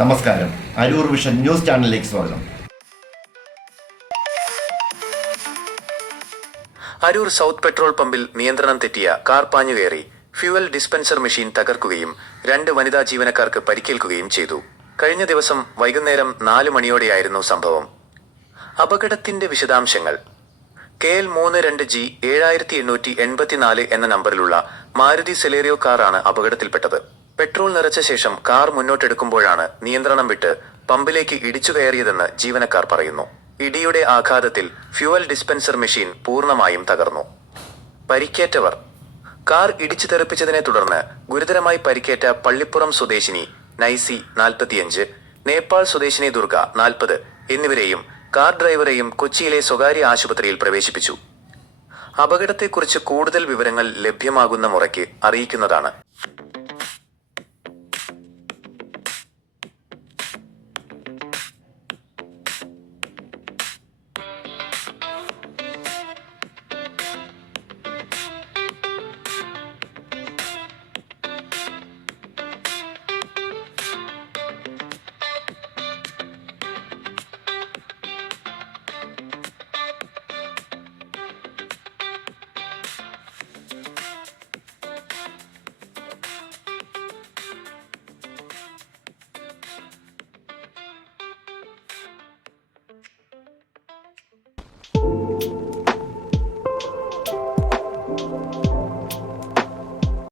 നമസ്കാരം. Aroor vision news ചാനലിലേക്ക് സ്വാഗതം. അരൂർ സൗത്ത് പെട്രോൾ പമ്പിൽ നിയന്ത്രണം തെറ്റിയ കാർ പാഞ്ഞുകയറി ഫ്യൂവൽ ഡിസ്പെൻസർ മെഷീൻ തകർക്കുകയും 2 വനിതാ ജീവനക്കാർക്ക് പരിക്കേൽക്കുകയും ചെയ്തു. കഴിഞ്ഞ ദിവസം വൈകുന്നേരം 4 മണിയോടെയായിരുന്നു സംഭവം. അപകടത്തിന്റെ വിശദാംശങ്ങൾ. KL 32G 7884 എന്ന നമ്പറിലുള്ള മാരുതി സെലേറിയോ കാറാണ് അപകടത്തിൽപ്പെട്ടത്. പെട്രോൾ നിറച്ച ശേഷം കാർ മുന്നോട്ടെടുക്കുമ്പോഴാണ് നിയന്ത്രണം വിട്ട് പമ്പിലേക്ക് ഇടിച്ചു കയറിയതെന്ന് ജീവനക്കാർ പറയുന്നു. ഇടിയുടെ ആഘാതത്തിൽ ഫ്യൂവൽ ഡിസ്പെൻസർ മെഷീൻ പൂർണ്ണമായും തകർന്നു. പരിക്കേറ്റവർ. കാർ ഇടിച്ചു തെറിപ്പിച്ചതിനെ തുടർന്ന് ഗുരുതരമായി പരിക്കേറ്റ പള്ളിപ്പുറം സ്വദേശിനി നൈസി 45, നേപ്പാൾ സ്വദേശിനി ദുർഗ 40 എന്നിവരെയും കാർ ഡ്രൈവറെയും കൊച്ചിയിലെ സ്വകാര്യ ആശുപത്രിയിൽ പ്രവേശിപ്പിച്ചു. അപകടത്തെക്കുറിച്ച് കൂടുതൽ വിവരങ്ങൾ ലഭ്യമാകുന്ന മുറയ്ക്ക് അറിയിക്കുന്നതാണ്.